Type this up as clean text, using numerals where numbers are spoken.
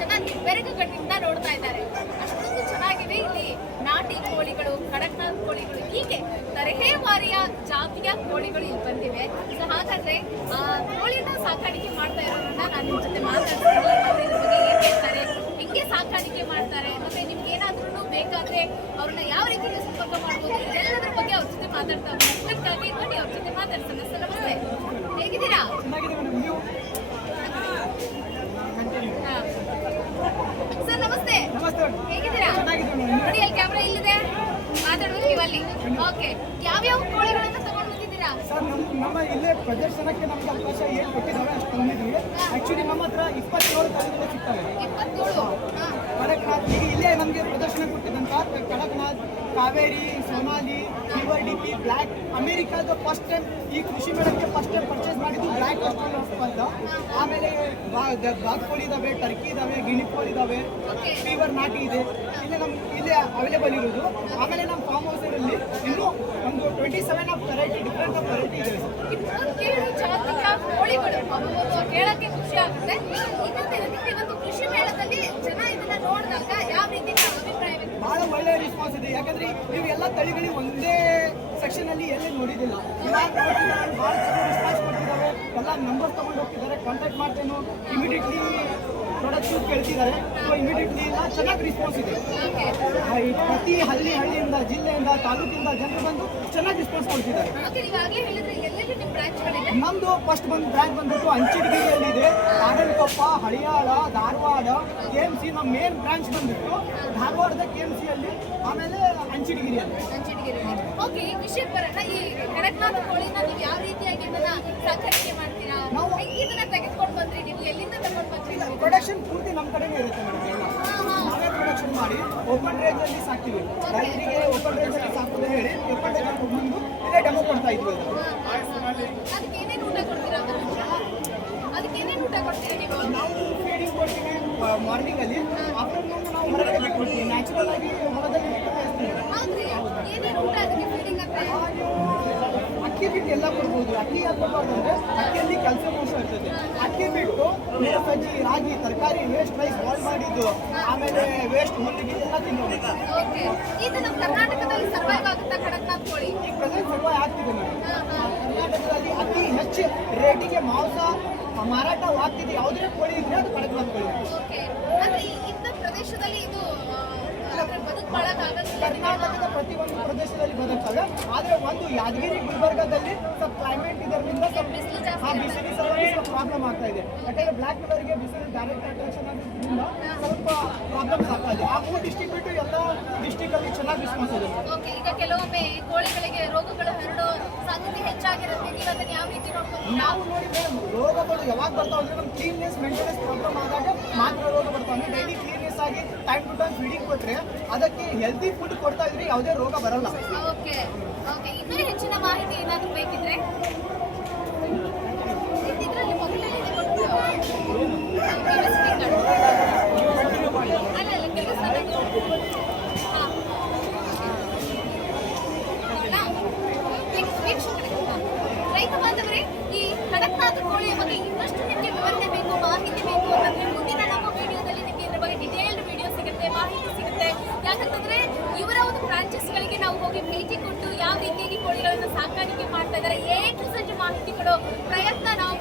ಜನ ಬೆರಗುಗಳಿಂದ ನೋಡ್ತಾ ಇದ್ದಾರೆ. ಅಷ್ಟೊಂದು ಚೆನ್ನಾಗಿದೆ ಇಲ್ಲಿ ನಾಟಿ ಕೋಳಿಗಳು, ಕಡಕ್ನಾಥ್ ಕೋಳಿಗಳು, ಹೀಗೆ ತರಹೇವಾರಿಯ ಜಾತಿಯ ಕೋಳಿಗಳು ಇಲ್ಲಿ ಬಂದಿವೆ. ಸೊ ಹಾಗಾದ್ರೆ ಕೋಳಿನ ಸಾಕಾಣಿಕೆ ಮಾಡ್ತಾ ಇರೋರನ್ನ ನಾನು ನಿಮ್ಮ ಜೊತೆ ಮಾತಾಡ್ತೀನಿ. ಅವ್ರು ಇದ್ರ ಬಗ್ಗೆ ಏನ್ ಹೇಳ್ತಾರೆ, ಹೆಂಗೆ ಸಾಕಾಣಿಕೆ ಮಾಡ್ತಾರೆ, ಮತ್ತೆ ನಿಮ್ಗೆ ಏನಾದ್ರೂ ಬೇಕಾದ್ರೆ ಅವ್ರನ್ನ ಯಾವ ರೀತಿ ಸಂಪರ್ಕ ಮಾಡ್ಬೋದು, ಇದೆಲ್ಲದರ ಬಗ್ಗೆ ಅವ್ರ ಜೊತೆ ಮಾತಾಡ್ತಾ ಕ್ವಿಕ್ಕಾಗಿ ಬನ್ನಿ ಅವ್ರ ಜೊತೆ ಮಾತಾಡ್ತಾನೆ. ಸರ್ ನಮಸ್ತೆ, ಹೇಗಿದ್ದೀರಾ? ಸರ್ ನಮಸ್ತೆ, ಹೇಗಿದ್ದೀರಾ? ನೋಡಿ ಅಲ್ಲಿ ಕ್ಯಾಮ್ರಾ ಇಲ್ಲಿದೆ, ಮಾತಾಡೋದು ನೀವಲ್ಲಿ. ಓಕೆ, ಯಾವ್ಯಾವ ಕೋಳಿಗಳನ್ನ ತಗೊಂಡು ಬಂದಿದ್ದೀರಾ? ಸರ್ ನಮ್ಮ ಇಲ್ಲೇ ಪ್ರದರ್ಶನಕ್ಕೆ ನಮ್ಗೆ ಅವಕಾಶ ಏನು ಕೊಟ್ಟಿದ್ದಾವೆ ಅಷ್ಟು ತಂದಿದ್ದೀವಿ. ಆಕ್ಚುಲಿ ನಮ್ಮ ಹತ್ರ 27 ತಳಿಗಳು ಸಿಗ್ತವೆ. 27 ಕಡಕ್ನಾಥ್ ಈಗ ಇಲ್ಲೇ ನಮಗೆ ಪ್ರದರ್ಶನ ಕೊಟ್ಟಿದ್ದಂಥ ಕಡಕ್ನಾಥ್, ಕಾವೇರಿ, ಸೋನಾಲಿ, ಫೀವರ್ ಡಿಪಿ, ಬ್ಲ್ಯಾಕ್, ಅಮೆರಿಕಾದ ಫಸ್ಟ್ ಟೈಮ್ ಈ ಕೃಷಿ ಮೇಳಕ್ಕೆ ಫಸ್ಟ್ ಟೈಮ್ ಪರ್ಚೇಸ್ ಮಾಡಿದ್ದು ಬ್ಲ್ಯಾಕ್ ಅಂತ. ಆಮೇಲೆ ಬಾಗ್ಕೋಳಿ ಇದಾವೆ, ಟರ್ಕಿ ಇದಾವೆ, ಗಿಣಿ ಕೋಳಿ ಇದಾವೆ, ಫೀವರ್ ನಾಟಿ ಇದೆ. ಇಲ್ಲೇ ಅವೈಲೇಬಲ್ ಇರೋದು. ಆಮೇಲೆ ನಮ್ಮ ಫಾರ್ಮ್ ಹೌಸಲ್ಲಿ ಇನ್ನೂ ಒಂದು 27 of variety, different of variety ಇದೆ. ಕೇಳಕ್ಕೆ ಖುಷಿ ಆಗುತ್ತೆ. ಇವತ್ತು ಕೃಷಿ ಮೇಳದಲ್ಲಿ ಜನ ಇದನ್ನ ನೋಡಿದಾಗ ಯಾವ ರೀತಿ ಅಭಿಪ್ರಾಯ? ಬಹಳ ಒಳ್ಳೆಯ ರೆಸ್ಪಾನ್ಸ್ ಇದೆ. ಯಾಕಂದ್ರೆ ನೀವು ಎಲ್ಲ ತಳಿಗಳಿಗೆ ಒಂದೇ ಸೆಕ್ಷನ್ ಅಲ್ಲಿ ಎಲ್ಲಿ ನೋಡಿದಿಲ್ಲ. ಭಾಳ ರೆಸ್ಪಾನ್ಸ್ ಕೊಟ್ಟಿದ್ದಾರೆ. ಎಲ್ಲ ನಂಬರ್ ತಗೊಂಡು ಹೋಗ್ತಿದ್ದಾರೆ, ಕಾಂಟ್ಯಾಕ್ಟ್ ಮಾಡ್ತೇನೋ, ಇಮಿಡಿಯೇಟ್ಲಿ ಪ್ರಾಡಕ್ಟ್ಸ್ ಕೇಳ್ತಿದ್ದಾರೆ. ಸೊ ಇಮಿಡಿಯೇಟ್ಲಿ ಎಲ್ಲ ಚೆನ್ನಾಗಿ ರೆಸ್ಪಾನ್ಸ್ ಇದೆ. ಪ್ರತಿ ಹಳ್ಳಿಯಿಂದ, ಜಿಲ್ಲೆಯಿಂದ, ತಾಲೂಕಿಂದ ಜನರು ಬಂದು ಚೆನ್ನಾಗಿ ರೆಸ್ಪಾನ್ಸ್ ಕೊಡ್ತಿದ್ದಾರೆ. ನಮ್ದು ಫಸ್ಟ್ ಬ್ರಾಂಚ್ ಬಂದ್ಬಿಟ್ಟು ಅಂಚಿಡಗಿರಿಯಲ್ಲಿದೆ, ಆಡಳಿಕೊಪ್ಪ, ಹಳಿಯಾಳ, ಧಾರವಾಡ, KMC. ನಮ್ಮ ಮೇನ್ ಬ್ರಾಂಚ್ ಬಂದ್ಬಿಟ್ಟು ಧಾರವಾಡದ KMC ಅಲ್ಲಿ, ಆಮೇಲೆ ಅಂಚಿಡಗಿರಿಯಲ್ಲಿ. ಓಕೆ, ಈ ವಿಷಯಕ್ಕೆ ಬರೋಣ. ಈ ಕಡಕ್ನಾಥ್ ಕೋಳಿನ ನೀವು ಯಾವ ರೀತಿಯಾಗಿ ಇದನ್ನ ಸಾಕಾಣಿಕೆ ಮಾಡ್ತೀರಾ? ನಾವು ಇದನ್ನ ತೆಗೆದುಕೊಂಡು ಬಂದ್ರಿ, ನೀವು ಎಲ್ಲಿಂದ ತಗೊಂಡು ಬಂದ್ರಿ? ಪ್ರೊಡಕ್ಷನ್ ಪೂರ್ತಿ ನಮ್ಮ ಕಡೆನೇ ಇರುತ್ತೆ ಮೇಡಮ್. ನಾವೇ ಪ್ರೊಡಕ್ಷನ್ ಮಾಡಿ ಓಪನ್ ರೇಂಜ್ ಅಲ್ಲಿ ಸಾಕ್ತೀವಿ. ರೈತರಿಗೆ ಓಪನ್ ರೇಂಜ್ ಅಲ್ಲಿ ಸಾಕೋದು ಹೇಳಿ ಓಪನ್ ರೇಂಜ್ ಅಲ್ಲಿ ಬಂದು ಇದೇ ಡೆಮೋ ಕೊಡ್ತಾ ಇದ್ವಿ. ಅದಕ್ಕೆ ಏನೇನು ಊಟ ಕೊಡ್ತೀರಾ? ಅದಕ್ಕೆ ಏನೇನು ಊಟ ಕೊಡ್ತೀರಾ ನೀವು? ನಾವು ಫೀಡಿಂಗ್ ಕೊಡ್ತೀವಿ ಮಾರ್ನಿಂಗ್ ಅಲ್ಲಿ, ಆಫ್ಟರ್ನೂನ್ ನಾವು ಹೊರಗಡೆ ಬಿಟ್ಬಿಡ್ತೀವಿ. ನ್ಯಾಚುರಲ್ ಆಗಿ ಹೊಲದಲ್ಲಿ ಆದ್ರೆ ಏನೇನು ಊಟ ಅದಕ್ಕೆ ಫೀಡಿಂಗ್ ಅಂತ? ಅಕ್ಕಿ ಬಿಟ್ಟು ಎಲ್ಲ ಕೊಡ್ಬೋದು. ಅಕ್ಕಿ ಯಾಕೆ ಕೊಡಬಾರ್ದು ಅಂದರೆ ಅಕ್ಕಿಯಲ್ಲಿ ಕ್ಯಾಲ್ಸಿಯಂ ಅಂಶ ಇರ್ತದೆ. ಅಕ್ಕಿ ಬಿಟ್ಟು ಸಜ್ಜಿ, ರಾಗಿ, ತರಕಾರಿ, ವೇಸ್ಟ್ ರೈಸ್ ಬಾಯ್ಲ್ ಮಾಡಿದ್ದು, ಆಮೇಲೆ ವೇಸ್ಟ್ ಹುಲ್ಲಿಗೆ ಎಲ್ಲ ತಿನ್ನೋದು. ಓಕೆ, ಇದು ನಮ್ಮ ಕರ್ನಾಟಕದಲ್ಲಿ ಸರ್ವೈವ್ ಆಗುತ್ತಾ ಕಡಕ್ನಾಥ್ ಕೋಳಿ? ಈಗ ಪ್ರೆಸೆಂಟ್ ಸರ್ವೈವ್ ಆಗ್ತಿದೆ ಮೇಡಮ್. ಕರ್ನಾಟಕದಲ್ಲಿ ಅತಿ ಹೆಚ್ಚು ರೇಟಿಗೆ ಮಾಂಸ ಮಾರಾಟವಾಗ್ತಿದೆ ಯಾವುದೇ ಕೋಳಿ ಇದ್ರೆ ಅದು ಕಡಕ್ನಾಥ್ ಕೋಳಿ. ಓಕೆ, ಅಂದ್ರೆ ಇಂಥ ಪ್ರದೇಶದಲ್ಲಿ ಇದು ಬದುಕಬಾಳಕ್ಕಾಗಲ್ಲ. ಕರ್ನಾಟಕದ ಪ್ರತಿಯೊಂದು ಪ್ರದೇಶದಲ್ಲಿ ಬದುಕ್ತವೆ. ಆದರೆ ಒಂದು ಯಾದಗಿರಿ, ಗುಲ್ಬರ್ಗಾದಲ್ಲಿ ಸ್ವಲ್ಪ ಕ್ಲೈಮೇಟ್ ಇದರಿಂದ ಬಿಸಿಲು ಸ್ವಲ್ಪ ಪ್ರಾಬ್ಲಮ್ ಆಗ್ತಾ ಇದೆ. ಯಾಕಂದ್ರೆ ಬ್ಲ್ಯಾಕ್ ಲಿವರ್ಗೆ ಬಿಸಿಲು ಡೈರೆಕ್ಟ್ ಅಟ್ರಾಕ್ಷನ್ ಆಗೋದ್ರಿಂದ ಸ್ವಲ್ಪ ಪ್ರಾಬ್ಲಮ್ಸ್ ಆಗ್ತಾ ಇದೆ. ಆ 3 ಡಿಸ್ಟ್ರಿಕ್ಟ್ ಬಿಟ್ಟು ಎಲ್ಲ ಡಿಸ್ಟ್ರಿಕ್ಟ್ ಅಲ್ಲಿ ಚೆನ್ನಾಗಿ ರೆಸ್ಪಾನ್ಸ್ ಇದೆ. ಓಕೆ, ಈಗ ಕೆಲವೊಮ್ಮೆ ಕೋಳಿಗಳಿಗೆ ರೋಗಗಳು ಹರಡೋ ಸಾಧ್ಯತೆ ಹೆಚ್ಚಾಗಿರುತ್ತೆ. ನೀವು ಅದನ್ನ ಯಾವ ರೀತಿ ನೋಡ್ತೀವಿ? ನಾವು ನೋಡಿ ಮೇಡಮ್, ರೋಗಗಳು ಯಾವಾಗ ಬರ್ತಾವೆ ಅಂದ್ರೆ ನಮ್ಮ ಕ್ಲೀನ್ನೆಸ್ ಮೇಂಟೆನೆನ್ಸ್ ಪ್ರಾಬ್ಲಮ್ ಆದಾಗ ಮಾತ್ರ ರೋಗ ಬರ್ತಾವೆ. ಡೈಲಿ ಕ್ಲೀನ್ನೆಸ್ ಆಗಿ ಟೈಮ್ ಟು ಟೈಮ್ ಫೀಡಿಂಗ್ ಕೊಟ್ಟರೆ, ಅದಕ್ಕೆ ಹೆಲ್ದಿ ಫುಡ್ ಕೊಡ್ತಾ ಇದ್ರೆ ಯಾವುದೇ ರೋಗ ಬರಲ್ಲ. ಓಕೆ ಓಕೆ, ಇನ್ನೂ ಹೆಚ್ಚಿನ ಮಾಹಿತಿ ಏನಾದರೂ ಬೇಕಿದ್ರೆ ಇದರಲ್ಲಿ ಮೊದಲೇ ಅಲ್ಲ ಕೆಲಸ ರೈತ ಬಾಂಧವರೇ, ಈ ಕಡಕ್ನಾಥ್ ಕೋಳಿಯ ಬಗ್ಗೆ ಇನ್ನಷ್ಟು ನಿಮಗೆ ವಿವರಣೆ ಬೇಕು, ಮಾಹಿತಿ ಬೇಕು ಅಂತಂದ್ರೆ ಮುಂದಿನ ನಮ್ಮ ವಿಡಿಯೋದಲ್ಲಿ ನಿಮಗೆ ಇದ್ರ ಬಗ್ಗೆ ಡಿಟೇಲ್ಡ್ ವಿಡಿಯೋ ಸಿಗುತ್ತೆ, ಮಾಹಿತಿ ಸಿಗುತ್ತೆ. ಯಾಕಂತಂದ್ರೆ ಇವರ ಒಂದು ಬ್ರಾಂಚಸ್ಗಳಿಗೆ ನಾವು ಹೋಗಿ ಭೇಟಿ ಕೊಟ್ಟು ಯಾವ ರೀತಿಯಾಗಿ ಕೋಳಿಗಳನ್ನು ಸಾಕಾಣಿಕೆ ಮಾಡ್ತಾ ಇದ್ದಾರೆ A to Z ಮಾಹಿತಿ ಕೊಡೋ ಪ್ರಯತ್ನ ನಾವು